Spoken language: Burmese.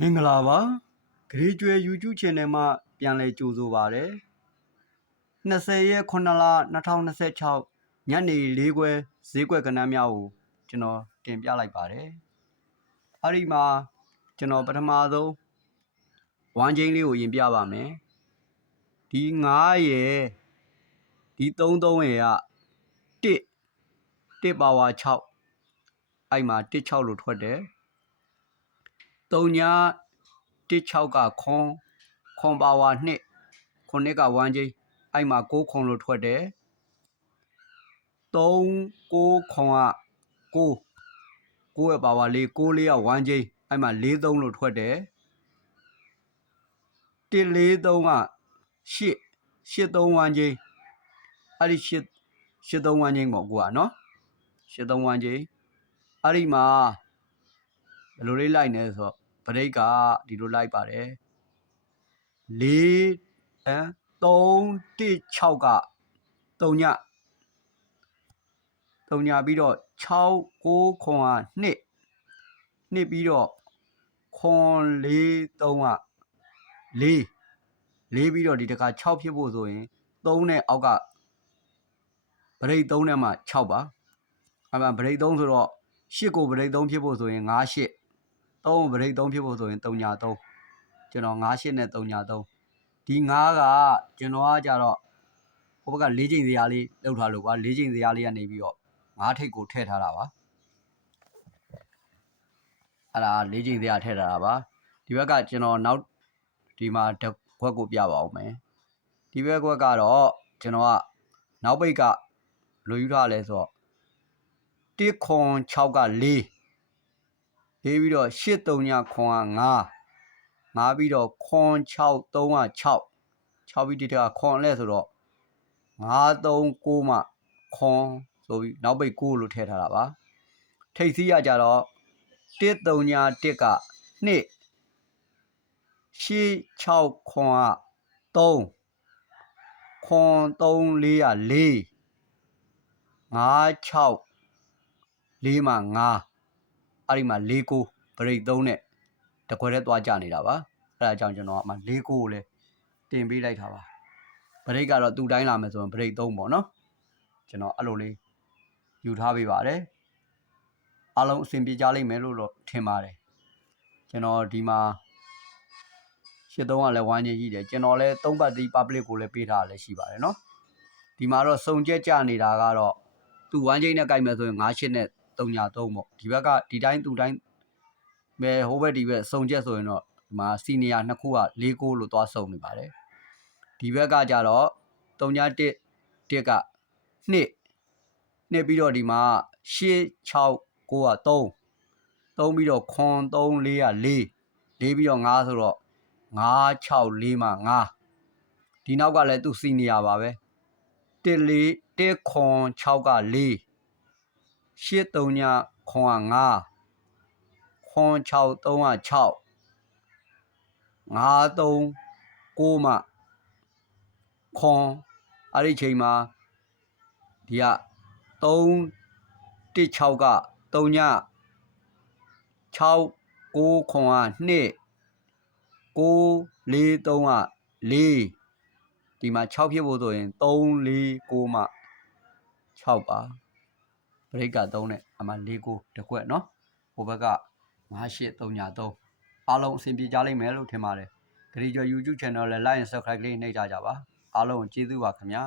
မင်္ဂလာပါဂရေကျွဲ YouTube Channel မှာပြန်လည်ကြိုဆိုပါရစေ20ရက်9လ2026ညနေ4ခွဲဈေးကွက်ကဏ္ဍများကိုကျွန်တော်တင်ပြလိုက်ပါတယ်အဲ့ဒီမှာကျွန်တော်ပထမဆုံးဝမ်းချင်းလေးကိုရင်ပြပါမယ်ဒီ9ရဲ့ဒီ33ရဲ့က1ပါဝါ6အဲ့မှာ16လို့ထွက်တယ်3ည16ကခွန်ပါဝါ2ခုနှစ်ကဝမ်းချင်းအဲ့မှာ6ခွန်လို့ထွက်တယ်3 9ခွန်က9ရဲ့ပါဝါ4 9လေးကဝမ်းချင်းအဲ့မှာ4 3လို့ထွက်တယ်1 4 3က8 3ဝမ်းချင်းအဲ့ဒီ8 3ဝမ်းချင်းပေါ့ကိုကနော်8 3ဝမ်းချင်းအဲ့ဒီမှာဘယ်လိုလေးလိုက်နေဆိုတော့ဗရိတ်ကဒီလိုလိုက်ပါတယ်4 3 1 6က3ညပြီးတော့6 9ခွန်က2ပြီးတော့ခွန်4 3က4ပြီးတော့ဒီတခါ6ဖြစ်ဖို့ဆိုရင်3နဲ့အောက်ကဗရိတ်3နဲ့မှ6ပါအဲ့မှာဗရိတ်3ဆိုတော့8ကိုဗရိတ်3ဖြစ်ဖို့ဆိုရင်9 8 3ကိုဗရိတ်3ဖြစ်ဖို့ဆိုရင်3ညာ3ကျွန်တော်9 8နဲ့3ညာ3ဒီ9ကကျွန်တော်ကကြတော့ဟိုဘက်က4ချိန်စရာလေးလောက်ထားလို့ပါ4ချိန်စရာလေးကနေပြီးတော့9ထိပ်ကိုထည့်ထားတာပါအဲ့ဒါ4ချိန်စရာထည့်ထားတာပါဒီဘက်ကကျွန်တော်နောက်ဒီမှာတစ်ခွက်ကိုပြပါအောင်မယ်ဒီဘက်ခွက်ကတော့ကျွန်တော်ကနောက်ပိတ်ကလိုယူထားလဲဆိုတော့1ခွန်6က4ပြီးတော့8 3ညခွန်က9ပြီးတော့ခွန်6 3က6ပြီးဒီတကခွန်လဲဆိုတော့9 3 9မှခွန်ဆိုပြီးနောက်ပိတ်9လို့ထည့်ထားတာပါထိပ်စီးရကြတော့1 3ည1က2 8 6ခွန်က3ခွန်3 4က4 5 6 4မှ5အဲ့ဒီမှာ4 9ဗရိတ်3နဲ့တခွက်တည်းသွားကြနေတာပါအဲ့ဒါကြောင့်ကျွန်တော်ကမှ4 9ကိုလည်းတင်ပေးလိုက်တာပါဗရိတ်ကတော့သူ့တိုင်းလာမယ်ဆိုရင်ဗရိတ်3ပေါ့နော်ကျွန်တော်အဲ့လိုလေးယူထားပေးပါတယ်အားလုံးအဆင်ပြေကြလိမ့်မယ်လို့တော့ထင်ပါတယ်ကျွန်တော်ဒီမှာ83ကလည်းဝိုင်းနေရှိတယ်ကျွန်တော်လည်း3ပတ်တီး public ကိုလည်းပေးထားလည်းရှိပါတယ်နော်ဒီမှာတော့စုံကျက်ကြနေတာကတော့သူဝိုင်းချင်းနဲ့ကြိုက်မယ်ဆိုရင်9 8နဲ့3ညာ3ပေါ့ဒီဘက်ကဒီတိုင်းသူတိုင်းပဲဟိုဘက်ဒီဘက်စုံကျက်ဆိုရင်တော့ဒီမှာစီနီယာနှစ်ခုက4 9လို့သွားစုံနေပါတယ်ဒီဘက်ကကြတော့3ညာ1က2ပြီးတော့ဒီမှာ8 6 9က3ပြီးတော့ခွန်3 4က4ပြီးတော့5ဆိုတော့5 6 4မှ5ဒီနောက်ကလည်းသူစီနီယာပါပဲ1 ခွန်6က4 8 3ညခွန်က5ခွန်6 3က6 5 3 9မှခွန်အဲ့ဒီချိန်မှာဒီက3 1 6က3ည6 9ခွန်က2 9 4 3က4ဒီမှာ6ဖြစ်ဖို့ဆိုရင်3 4 9မှ6ပါဘရိတ်က3နဲ့အမှ4 9တစ်ခွက်နော်ဟိုဘက်က9 8 3ညာ3အားလုံးအဆင်ပြေကြလိမ့်မယ်လို့ထင်ပါတယ်ဂရီကျော် YouTube Channel လည်း like and subscribe လေးနှိပ်ကြပါအားလုံးကျေးဇူးပါခင်ဗျာ